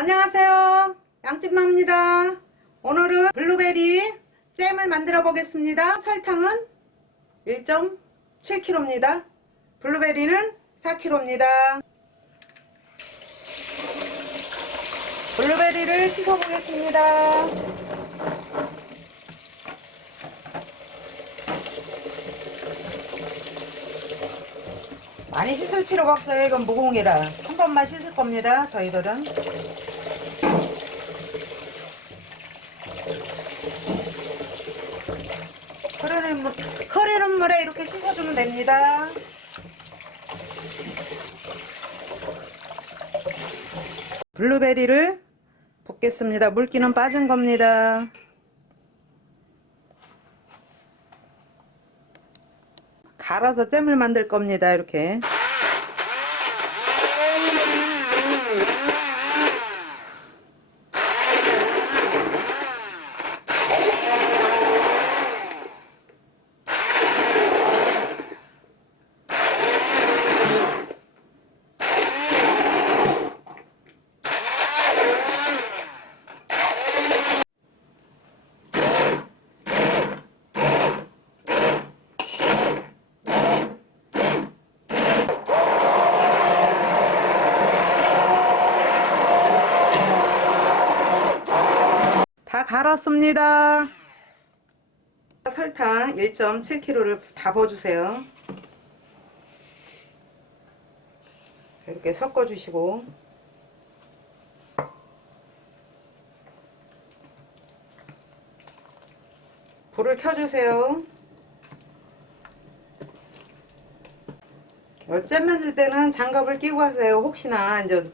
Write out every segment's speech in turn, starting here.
안녕하세요. 양찐맘입니다. 오늘은 블루베리 잼을 만들어 보겠습니다. 설탕은 1.7kg입니다. 블루베리는 4kg입니다. 블루베리를 씻어 보겠습니다. 많이 씻을 필요가 없어요. 이건 무공이라. 한 번만 씻을 겁니다. 저희들은. 흐르는 물, 흐르는 물에 이렇게 씻어주면 됩니다. 블루베리를 볶겠습니다. 물기는 빠진 겁니다. 갈아서 잼을 만들 겁니다. 이렇게. 다갈 았습니다. 설탕 1.7kg를 다 부어주세요. 이렇게 섞어주시고 불을 켜주세요. 어, 잼 만들 때는 장갑을 끼고 하세요. 혹시나 이제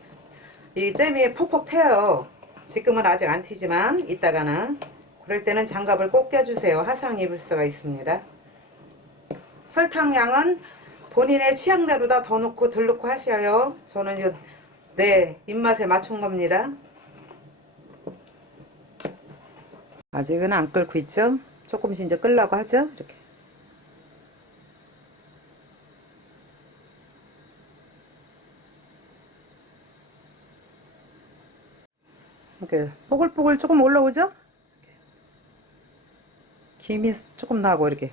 이 잼이 폭폭 튀어요. 지금은 아직 안 튀지만 이따가는 그럴 때는 장갑을 꼭 껴주세요. 화상 입을 수가 있습니다. 설탕 양은 본인의 취향대로 다 더 넣고 덜 넣고 하셔요. 저는 요, 네 입맛에 맞춘 겁니다. 아직은 안 끓고 있죠? 조금씩 이제 끓라고 하죠? 이렇게. 이렇게 뽀글뽀글 조금 올라오죠? 김이 조금 나고 이렇게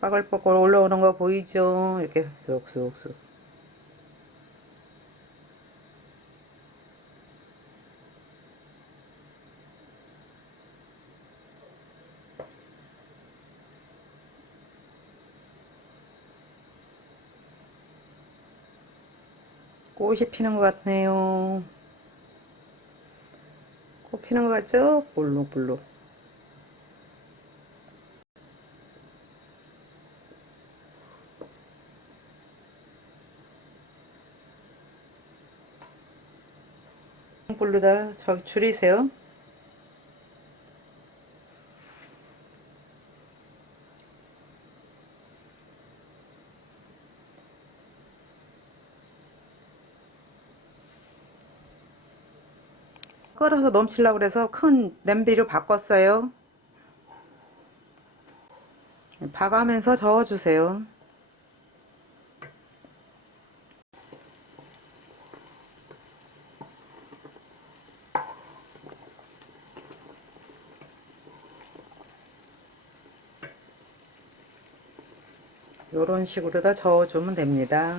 빠글빠글 올라오는 거 보이죠? 이렇게 쑥쑥쑥 꽃이 피는 것 같네요. 꽃 피는 것 같죠? 볼록볼록. 불로다 저기 줄이세요. 끓어서 넘치려고 그래서 큰 냄비로 바꿨어요. 봐가면서 저어주세요. 이런 식으로 다 저어주면 됩니다.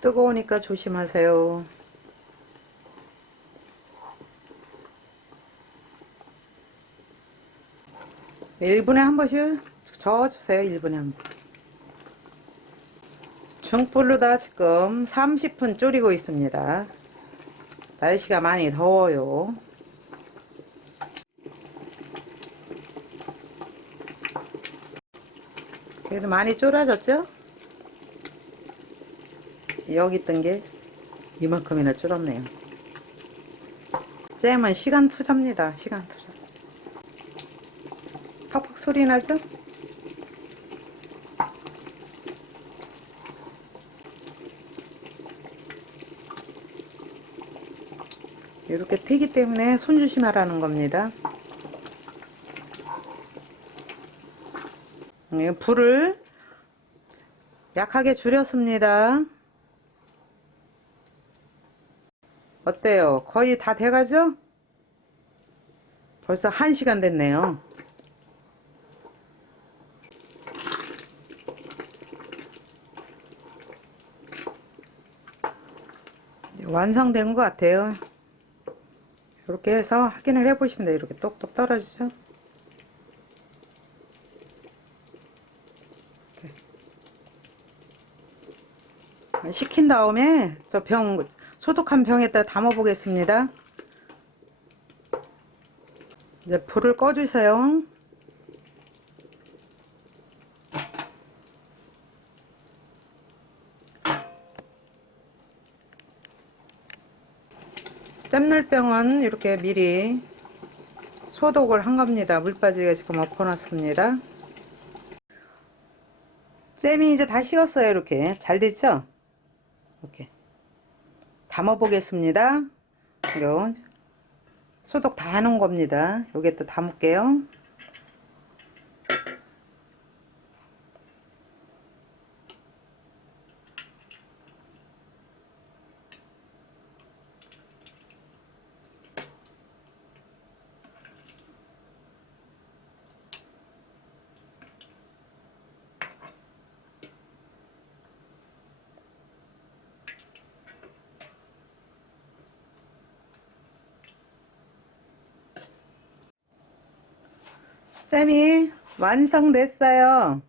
뜨거우니까 조심하세요. 1분에 한 번씩 저어주세요. 1분에 한 번. 중불로다 지금 30분 졸이고 있습니다. 날씨가 많이 더워요. 그래도 많이 졸아졌죠? 여기 있던 게 이만큼이나 줄었네요. 잼은 시간 투자입니다. 시간 투자. 소리 나죠? 이렇게 튀기 때문에 손 조심하라는 겁니다. 네, 불을 약하게 줄였습니다. 어때요? 거의 다 돼가죠? 벌써 1시간 됐네요. 완성된 것 같아요. 이렇게 해서 확인을 해 보시면 돼요. 이렇게 똑똑 떨어지죠? 이렇게. 식힌 다음에 저 병, 소독한 병에다 담아 보겠습니다. 이제 불을 꺼주세요. 잼물병은 이렇게 미리 소독을 한 겁니다. 물 빠지게 지금 엎어놨습니다. 잼이 이제 다 식었어요. 이렇게 잘 됐죠? 이렇게 담아 보겠습니다. 소독 다 하는 겁니다. 여기에 또 담을게요. 잼이 완성됐어요.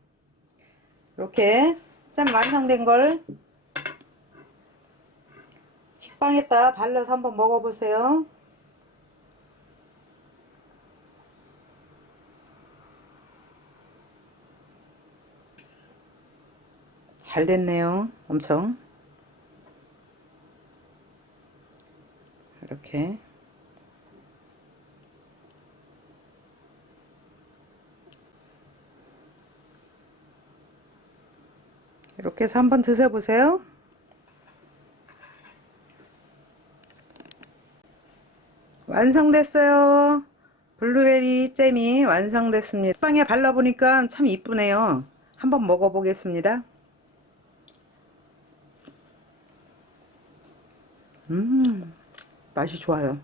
이렇게 잼 완성된 걸 식빵에다 발라서 한번 먹어보세요. 잘 됐네요. 엄청. 이렇게. 이렇게 해서 한번 드셔보세요. 완성됐어요. 블루베리 잼이 완성됐습니다. 빵에 발라보니까 참 이쁘네요. 한번 먹어보겠습니다. 음, 맛이 좋아요.